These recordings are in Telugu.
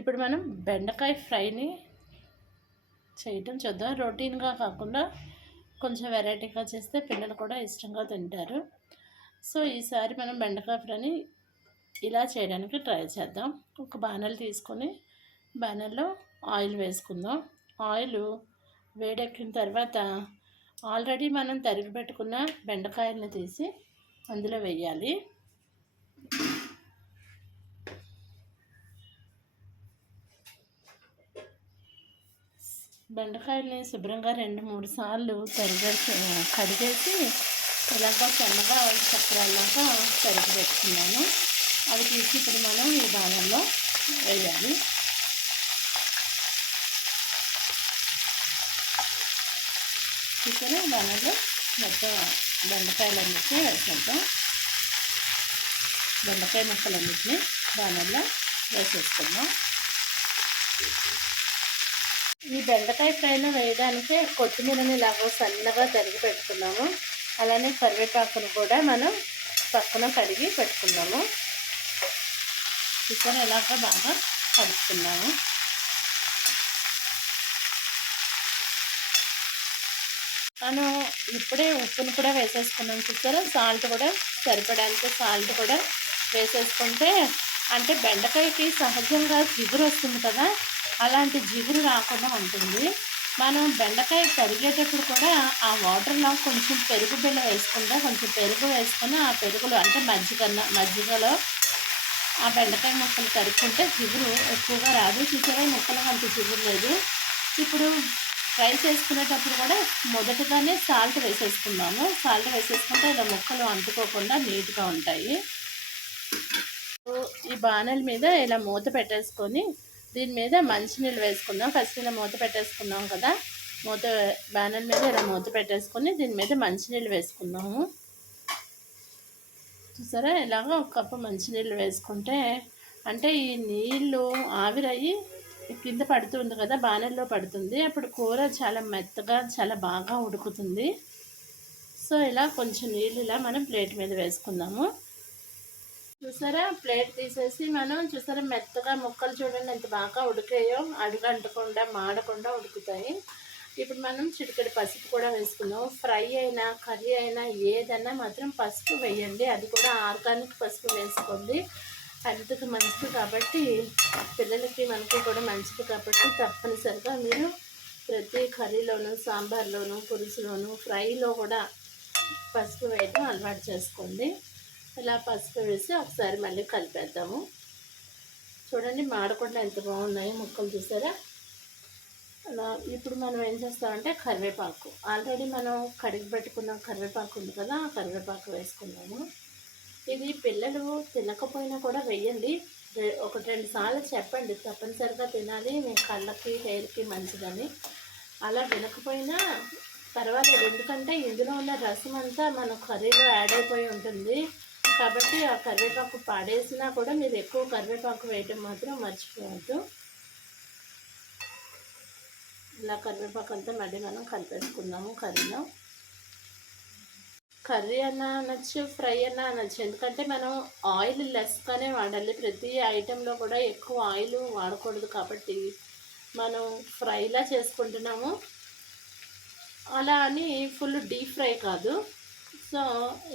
ఇప్పుడు మనం బెండకాయ ఫ్రైని చేయటం చూద్దాం. రొటీన్గా కాకుండా కొంచెం వెరైటీగా చేస్తే పిల్లలు కూడా ఇష్టంగా తింటారు. సో ఈసారి మనం బెండకాయ ఫ్రైని ఇలా చేయడానికి ట్రై చేద్దాం. ఒక బాణలు తీసుకొని బాణల్లో ఆయిల్ వేసుకుందాం. ఆయిల్ వేడెక్కిన తర్వాత ఆల్రెడీ మనం తరిగి పెట్టుకున్న బెండకాయలను తీసి అందులో వేయాలి. బెండకాయల్ని శుభ్రంగా రెండు మూడు సార్లు తరిగేసి కడిగేసి ఇలాగా సన్నగా చక్రాలాగా తరిగి పెట్టుకున్నాను. అవి తీసి ఇప్పుడు మనం ఈ బాణంలో వేయాలి. ఇక్కడ బాణంలో మొత్తం బెండకాయలన్నిటిని వేసేద్దాం. బెండకాయ ముక్కలన్నింటినీ బాణంలో వేసేసుకుందాం. ఈ బెండకాయ ఫ్రైలో వేయడానికి కొత్తిమీరని ఇలాగ సన్నగా తరిగి పెట్టుకున్నాము. అలానే కరివేపాకును కూడా మనం పక్కన కడిగి పెట్టుకున్నాము. చికెన్ ఇలాగ బాగా కలుపుకున్నాము. మనం ఇప్పుడే ఉప్పును కూడా వేసేసుకున్నాం చూసారా? సాల్ట్ కూడా సరిపడానికి సాల్ట్ కూడా వేసేసుకుంటే అంటే బెండకాయకి సహజంగా జిగురు వస్తుంది కదా? అలాంటి జిగురు రాకుండా ఉంటుంది. మనం బెండకాయ తరిగేటప్పుడు కూడా ఆ వాటర్లో కొంచెం పెరుగు బిళ్ళ వేసుకుంటే కొంచెం పెరుగు వేసుకుని ఆ పెరుగులో అంటే మజ్జిగ మజ్జిగలో ఆ బెండకాయ ముక్కలు తరుక్కుంటే జిగురు ఎక్కువగా రాదు. చూసారా? ముక్కలకు అంత జిగురు లేదు. ఇప్పుడు ఫ్రై చేసుకునేటప్పుడు కూడా మొదటగానే సాల్ట్ వేసేసుకున్నాము సాల్ట్ వేసేసుకుంటే ఇలా ముక్కలు అంటుకోకుండా నీట్గా ఉంటాయి. ఈ బాణల మీద ఇలా మూత పెట్టేసుకొని దీని మీద మంచినీళ్ళు వేసుకుందాం. ఫస్ట్ ఇలా మూత పెట్టేసుకున్నాం కదా. మూత బ్యానర్ మీద ఇలా మూత పెట్టేసుకొని దీని మీద మంచినీళ్ళు వేసుకుందాము. చూసారా? ఇలాగ ఒక కప్పు మంచినీళ్ళు వేసుకుంటే అంటే ఈ నీళ్ళు ఆవిరయ్యి కింద పడుతుంది కదా బాణల్లో పడుతుంది. అప్పుడు కూర చాలా మెత్తగా చాలా బాగా ఉడుకుతుంది. సో ఇలా కొంచెం నీళ్ళు ఇలా మనం ప్లేట్ మీద వేసుకుందాము. చూసారా? ప్లేట్ తీసేసి మనం చూసారా మెత్తగా ముక్కలు చూడండి ఎంత బాగా ఉడికాయో. అడుగు అంటకుండా మాడకుండా ఉడుకుతాయి. ఇప్పుడు మనం చిటికెడు పసుపు కూడా వేసుకున్నాం ఫ్రై అయినా కర్రీ అయినా ఏదైనా మాత్రం పసుపు వేయండి. అది కూడా ఆర్గానిక్ పసుపు వేసుకోండి. హెల్త్కి మంచిది కాబట్టి పిల్లలకి మనకి కూడా మంచిది కాబట్టి తప్పనిసరిగా మీరు ప్రతి కర్రీలోను సాంబార్లోను పులుసులోను ఫ్రైలో కూడా పసుపు వేయడం అలవాటు చేసుకోండి. ఇలా పసుపు వేసి ఒకసారి మళ్ళీ కలిపేద్దాము. చూడండి మాడకుండా ఎంత బాగున్నాయి ముక్కలు చూసారా? అలా ఇప్పుడు మనం ఏం చేస్తామంటే కరివేపాకు. ఆల్రెడీ మనం కడిగి పెట్టుకున్న కరివేపాకు ఉంది కదా ఆ కరివేపాకు వేసుకున్నాము ఇది పిల్లలు తినకపోయినా కూడా వెయ్యండి ఒక రెండు సార్లు చెప్పండి. తప్పనిసరిగా తినాలి. మీ కళ్ళకి హెయిర్కి మంచిదని. అలా తినకపోయినా పర్వాలేదు. ఎందుకంటే ఇందులో ఉన్న రసం అంతా మన కర్రీలో యాడ్ అయిపోయి ఉంటుంది. కాబట్టి ఆ కరివేపాకు పాడేసినా కూడా మీరు ఎక్కువ కరివేపాకు వేయటం మాత్రం మర్చిపోవద్దు. ఇలా కరివేపాకు అంతా మళ్ళీ మనం కలిపేసుకుందాము కర్రీలో. కర్రీ అన్నా అనొచ్చు ఫ్రై అన్నా అనొచ్చు. ఎందుకంటే మనం ఆయిల్ లెస్గానే వాడాలి. ప్రతి ఐటెంలో కూడా ఎక్కువ ఆయిల్ వాడకూడదు కాబట్టి మనం ఫ్రైలా చేసుకుంటున్నాము. అలా అని ఫుల్ డీప్ ఫ్రై కాదు. సో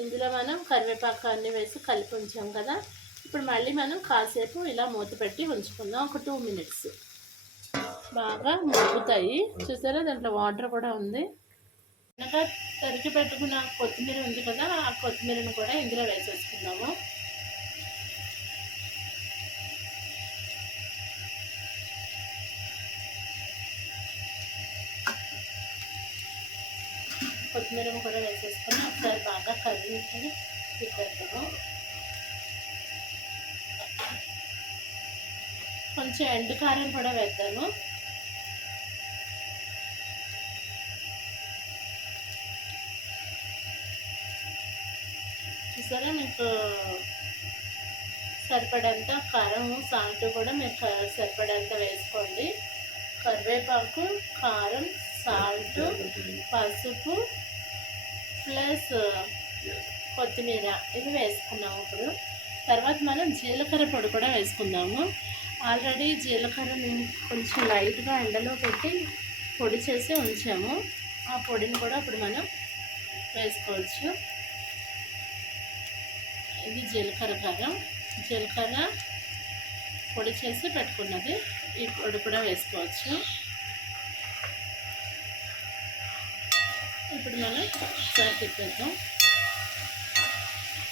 ఇందులో మనం కరివేపాకు అన్నీ వేసి కలిపి ఉంచాం కదా. ఇప్పుడు మళ్ళీ మనం కాసేపు ఇలా మూత పెట్టి ఉంచుకుందాం. ఒక టూ మినిట్స్ బాగా మగ్గుతాయి. చూసారా? దాంట్లో వాటర్ కూడా ఉంది. వెనక తరిగి పెట్టుకున్న కొత్తిమీర ఉంది కదా ఆ కొత్తిమీరను కూడా ఇందులో వేసేసుకుందాము. కొత్తిమీర కూడా వేసేసుకొని ఒకసారి బాగా కలిపి తిప్పేద్దాము. కొంచెం ఎండు కారం కూడా వేద్దాము. చూసారా మీకు సరిపడంత కారం సాల్ట్ కూడా మీరు సరిపడంత వేసుకోండి. కరివేపాకు కారం సాల్ట్ పసుపు ప్లస్ కొత్తిమీర ఇవి వేసుకున్నాము ఇప్పుడు. తర్వాత మనం జీలకర్ర పొడి కూడా వేసుకుందాము. ఆల్రెడీ జీలకర్రని కొంచెం లైట్గా ఎండలో పెట్టి పొడి చేసి ఉంచాము. ఆ పొడిని కూడా ఇప్పుడు మనం వేసుకోవచ్చు. ఇది జీలకర్ర కారం. జీలకర్ర పొడి చేసి పెట్టుకున్నది. ఈ పొడి కూడా వేసుకోవచ్చు. ఇప్పుడు మనం ఒకసారి తిప్పేద్దాం.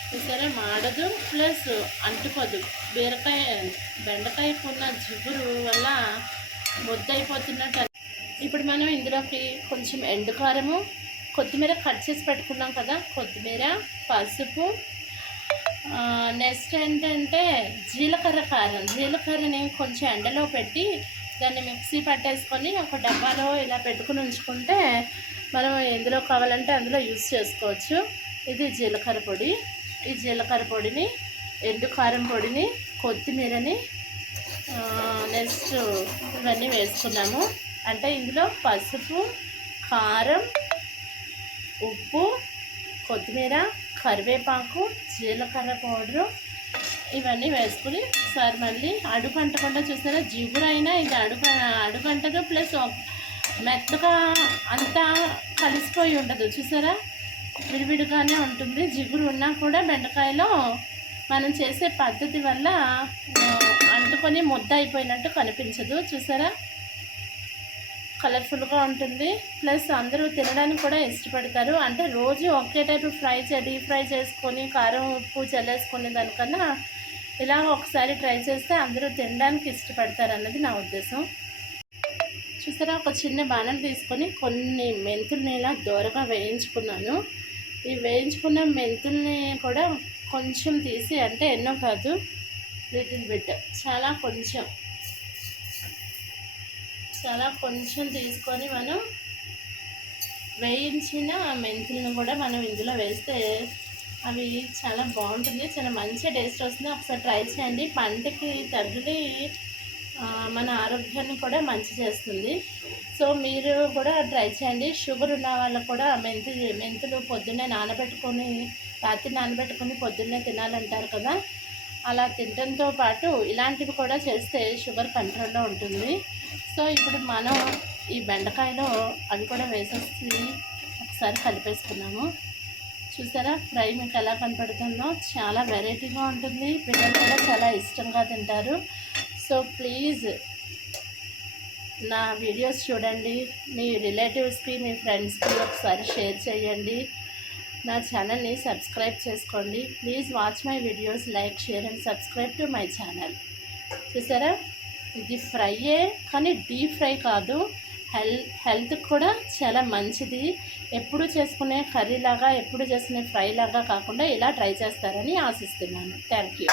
చూసారా మాడదు ప్లస్ అంటుకోదు. బీరకాయ బెండకాయకు ఉన్న జిగురు వల్ల ముద్దయిపోతున్నట్టు ఇప్పుడు మనం ఇందులోకి కొంచెం ఎండు కారము కొత్తిమీర కట్ చేసి పెట్టుకున్నాం కదా కొత్తిమీర పసుపు నెక్స్ట్ ఏంటంటే జీలకర్ర కారం. జీలకర్రని కొంచెం ఎండలో పెట్టి దాన్ని మిక్సీ పట్టేసుకొని ఒక డబ్బాలో ఇలా పెట్టుకుని ఉంచుకుంటే మనం ఎందులో కావాలంటే అందులో యూస్ చేసుకోవచ్చు. ఇది జీలకర్ర పొడి. ఈ జీలకర్ర పొడిని ఎండు కారం పొడిని కొత్తిమీరని నెక్స్ట్ ఇవన్నీ వేసుకున్నాము. అంటే ఇందులో పసుపు కారం ఉప్పు కొత్తిమీర కరివేపాకు జీలకర్ర పౌడరు ఇవన్నీ వేసుకుని సార్ మళ్ళీ అడుగు అంటకుండా చూసారా? జిగురైనా ఇది అడుగు అడుగంటదు ప్లస్ మెత్తగా అంతా కలిసిపోయి ఉండదు. చూసారా? విడివిడిగానే ఉంటుంది. జిగురు ఉన్నా కూడా బెండకాయలో మనం చేసే పద్ధతి వల్ల అంటుకొని ముద్ద అయిపోయినట్టు కనిపించదు. చూసారా? కలర్ఫుల్గా ఉంటుంది. ప్లస్ అందరూ తినడానికి కూడా ఇష్టపడతారు. అంటే రోజు ఒకే టైప్ ఫ్రై చే డీప్ ఫ్రై చేసుకొని కారం ఉప్పు చల్లేసుకునే దానికన్నా ఇలా ఒకసారి ట్రై చేస్తే అందరూ తినడానికి ఇష్టపడతారు అన్నది నా ఉద్దేశం. చూసారా? ఒక చిన్న బాణం తీసుకొని కొన్ని మెంతుల్ని ఇలా దూరగా వేయించుకున్నాను. ఈ వేయించుకున్న మెంతుల్ని కూడా కొంచెం తీసి అంటే ఎన్నో కాదు లిటిల్ బిట్ చాలా కొంచెం చాలా కొంచెం తీసుకొని మనం వేయించిన మెంతులను కూడా మనం ఇందులో వేస్తే అవి చాలా బాగుంటుంది. చాలా మంచి టేస్ట్ వస్తుంది. ఒకసారి ట్రై చేయండి. పంటకి తగిలి మన ఆరోగ్యాన్ని కూడా మంచి చేస్తుంది. సో మీరు కూడా ట్రై చేయండి. షుగర్ ఉన్న వాళ్ళకు కూడా మెంతు మెంతులు పొద్దున్నే నానబెట్టుకొని రాత్రి నానబెట్టుకొని పొద్దున్నే తినాలంటారు కదా. అలా తినడంతో పాటు ఇలాంటివి కూడా చేస్తే షుగర్ కంట్రోల్లో ఉంటుంది. సో ఇప్పుడు మనం ఈ బెండకాయలో అవి కూడా వేసేసి ఒకసారి కలిపేసుకున్నాము. చూసారా? ఫ్రై మీకు ఎలా కనపడుతుందో. చాలా వెరైటీగా ఉంటుంది. పిల్లలు కూడా చాలా ఇష్టంగా తింటారు. సో ప్లీజ్ నా వీడియోస్ చూడండి మీ రిలేటివ్స్కి మీ ఫ్రెండ్స్కి ఒకసారి షేర్ చేయండి. నా ఛానల్ని సబ్స్క్రైబ్ చేసుకోండి. Please watch my videos like share and subscribe to my channel. చూసారా? ఇది ఫ్రైయే కానీ డీప్ ఫ్రై కాదు. హెల్ హెల్త్ కూడా చాలా మంచిది. ఎప్పుడు చేసుకునే కర్రీలాగా ఎప్పుడు చేసుకునే ఫ్రైలాగా కాకుండా ఇలా ట్రై చేస్తారని ఆశిస్తున్నాను. Thank you.